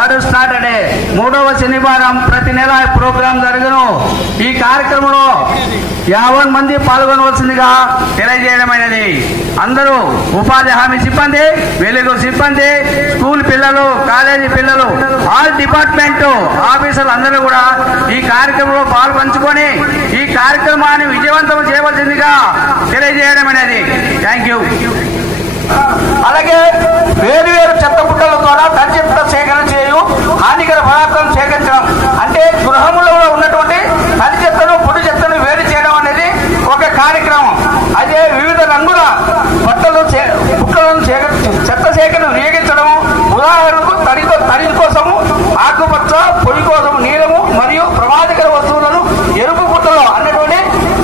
Third Saturday 3వ శనివారం ప్రతి నెల ప్రోగ్రాం జరుగును. ఈ కార్యక్రమంలో 50 మంది పాల్గొనవలసిందిగా తెలియజేయడమైనది. అందరూ ఉపాధి హామీ సిబ్బంది, వెలుగు సిబ్బంది, స్కూల్ పిల్లలు, కాలేజీ పిల్లలు, ఆల్ డిపార్ట్మెంట్ ఆఫీసర్లు అందరూ కూడా ఈ కార్యక్రమంలో పాల్పంచుకొని ఈ కార్యక్రమాన్ని విజయవంతం చేయవలసిందిగా తెలియజేయడమైనది. Thank you. అలాగే వేరు వేరు చెత్త బుట్టల ద్వారా తడి చెత్త సేకరణ చేయు హానికర పదార్థాలను సేకరించడం అంటే గృహంలో ఉన్నటువంటి తడి చెత్తను పొడి చెత్తను వేరు చేయడం అనేది ఒక కార్యక్రమం. అదే వివిధ రంగుల బట్టలను బుట్టలను చెత్త సేకరణ వినియోగించడం. ఉదాహరణకు తడి కోసము ఆకుపచ్చ, పొడి కోసం నీలము మరియు ప్రమాదకర వస్తువులను ఎరుపు బుట్టలు అన్నటువంటి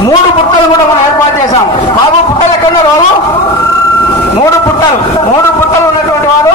3 బుట్టలు కూడా మనం ఏర్పాటు చేశాం. బాబు బుట్టలు ఎక్కడున్నారు బాబు? 3 బుట్టలు ఉన్నటువంటి వారు